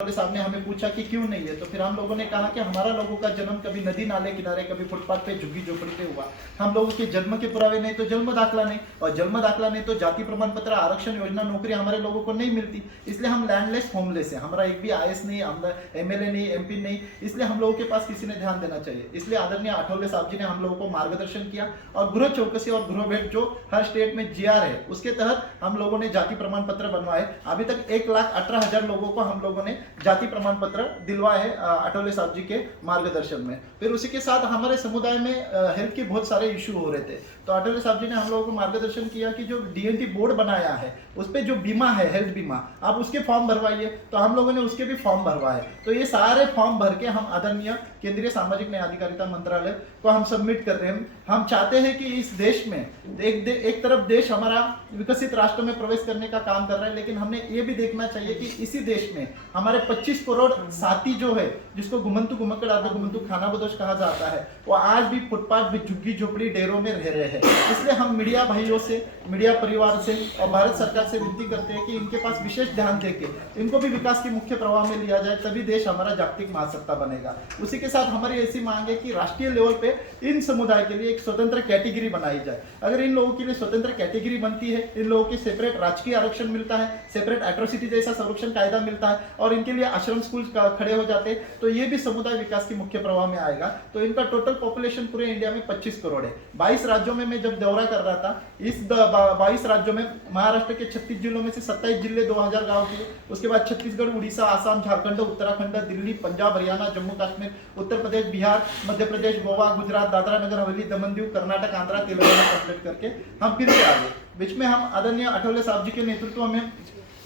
साहब ने हमें पूछा कि क्यों नहीं है, तो फिर हम लोगों ने कहा कि हमारा लोगों का जन्म कभी नदी नाले किनारे, कभी फुटपाथ पे झुग्गी झोपड़ी पे हुआ। हम लोगों के जन्म के पुरावे नहीं तो जन्म दाखला नहीं, और जन्म दाखला नहीं तो जाति प्रमाण पत्र, आरक्षण योजना, नौकरी हमारे लोगों को नहीं मिलती। इसलिए हम लैंडलेस होमलेस है। हमारा एक भी आईएएस नहीं, एमएलए नहीं, एमपी नहीं। इसलिए हम लोगों के पास किसी ने ध्यान देना चाहिए। इसलिए आदरणीय आठवले साहब जी ने हम लोगों को मार्गदर्शन किया और गृह चौकसी और गृह भेंट जो हर स्टेट में जीआर है उसके तहत हम लोगों ने जाति प्रमाण पत्र बनवाए। अभी तक 1,18,000 लोगों को हम लोगों ने जाति प्रमाण पत्र दिलवाए है आठवले साहब जी के मार्गदर्शन में। फिर उसी के साथ हमारे समुदाय में हेल्थ के बहुत सारे इशू हो रहे थे, तो आठवले साहब जी ने हम लोगों को मार्गदर्शन किया कि जो डीएनटी बोर्ड बनाया है उस पे जो बीमा है, हेल्थ बीमा, आप उसके फॉर्म भरवाइए। तो हम लोगों ने उसके भी फॉर्म भरवाए। तो ये सारे फॉर्म भर के हम आदरणीय केंद्रीय सामाजिक न्याय अधिकारिता मंत्रालय को हम सबमिट कर रहे हैं। हम चाहते हैं कि इस देश में एक तरफ देश हमारा विकसित राष्ट्र में प्रवेश करने का काम कर रहा है, लेकिन हमने ये भी देखना चाहिए कि इसी देश में हमारे 25 करोड़ साथी जो है, जिसको घुमंतु घुमक्कड़ आदि घुमंतु खानाबदोश कहा जाता है, वो आज भी फुटपाथ भी झुग्गी झोपड़ी डेरों में रह रहे हैं। इसलिए हम मीडिया भाइयों से, मीडिया परिवार से और भारत सरकार से विनती करते हैं कि इनके पास विशेष ध्यान देके इनको भी विकास के मुख्य प्रवाह में लिया जाए, तभी देश हमारा जागतिक महासत्ता बनेगा। उसी के साथ हमारी ऐसी मांग है कि राष्ट्रीय लेवल पे इन समुदाय के लिए एक स्वतंत्र कैटेगरी बनाई जाए। अगर इन लोगों के लिए स्वतंत्र कैटेगरी बनती है, इन लोगों के सेपरेट राजकीय आरक्षण मिलता है, सेपरेट एट्रोसिटी जैसा संरक्षण कायदा मिलता है और इनके लिए आश्रम स्कूल खड़े हो जाते हैं, तो ये भी समुदाय विकास के मुख्य प्रवाह में आएगा। तो इनका टोटल पॉपुलेशन पूरे इंडिया में 25 करोड़ है। 22 राज्यों में मैं जब दौरा कर रहा था, इस 22 राज्यों में महाराष्ट्र के 36 जिलों में से 27 जिले 2000 गांव के, उसके बाद छत्तीसगढ़, उड़ीसा, आसाम, झारखंड, उत्तराखंड, दिल्ली, पंजाब, हरियाणा, जम्मू कश्मीर, उत्तर प्रदेश, बिहार, मध्य प्रदेश, गोवा, गुजरात, दादरा नगर हवेली, दमन दीव, कर्नाटक, आंध्र, तेलंगाना कंप्लीट करके हम फिर से आगे। बीच में हम आदरणीय आठवले साहब जी के नेतृत्व में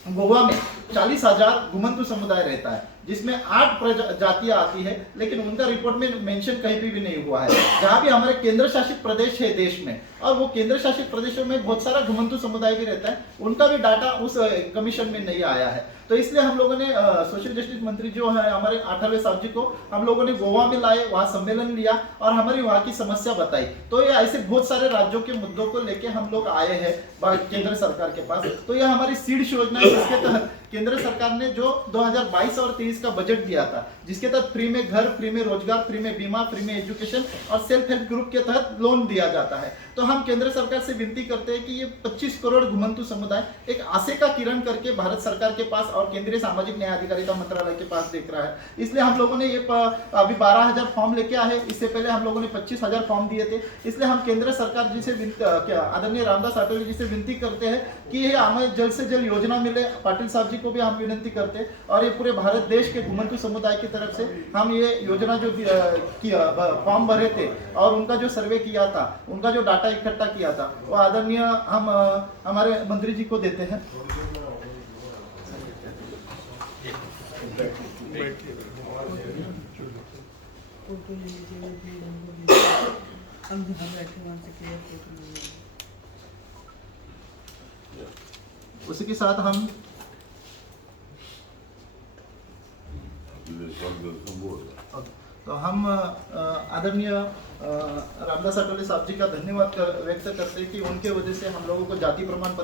गोवा में 40,000 घुमंतु समुदाय रहता है, जिसमें 8 जातियां आती है, लेकिन उनका रिपोर्ट में मेंशन कहीं भी नहीं हुआ है। जहां भी हमारे केंद्र शासित प्रदेश है देश में, और वो केंद्र शासित प्रदेशों में बहुत सारा घुमंतु समुदाय भी रहता है, उनका भी डाटा उस कमीशन में नहीं आया है। तो इसलिए हम लोगों ने सोशल जस्टिस मंत्री जो है हमारे आठवले साहब जी को हम लोगों ने गोवा में लाए, वहां सम्मेलन लिया और हमारी वहां की समस्या बताई। तो ये ऐसे बहुत सारे राज्यों के मुद्दों को लेके हम लोग आए हैं केंद्र सरकार के पास। तो यह हमारी सीड्स योजना है, जिसके तहत केंद्र सरकार ने जो 2022 और 23 का बजट दिया था, जिसके तहत फ्री में घर, फ्री में रोजगार, फ्री में बीमा, फ्री में एजुकेशन और सेल्फ हेल्प ग्रुप के तहत लोन दिया जाता है। तो हम केंद्र सरकार से विनती करते हैं कि ये 25 करोड़ घुमंतु समुदाय एक आशा का किरण करके भारत सरकार के पास और केंद्रीय सामाजिक न्याय अधिकारिता मंत्रालय के पास देख रहा है। इसलिए हम लोगों ने ये अभी 12,000 फॉर्म लेके आए। इससे पहले हम लोगों ने 25,000 फॉर्म दिए थे। इसलिए हम केंद्र सरकार जी से आदरणीय रामदास आठवले जी से विनती करते हैं कि ये हमें जल्द से जल्द योजना मिले। पाटिल साहब जी को भी हम विनती करते हैं, और ये पूरे भारत देश के घुमंतु समुदाय की तरफ से हम ये योजना जो फॉर्म भरे थे और उनका जो सर्वे किया था, उनका जो डाटा इकट्ठा किया था, वो आदरणीय हम हमारे मंत्री जी को देते हैं। उसी के साथ हम तो हम आदरणीय रामदास आठवले साहब जी का धन्यवाद व्यक्त करते हैं कि उनके वजह से हम लोगों को जाति प्रमाण पत्र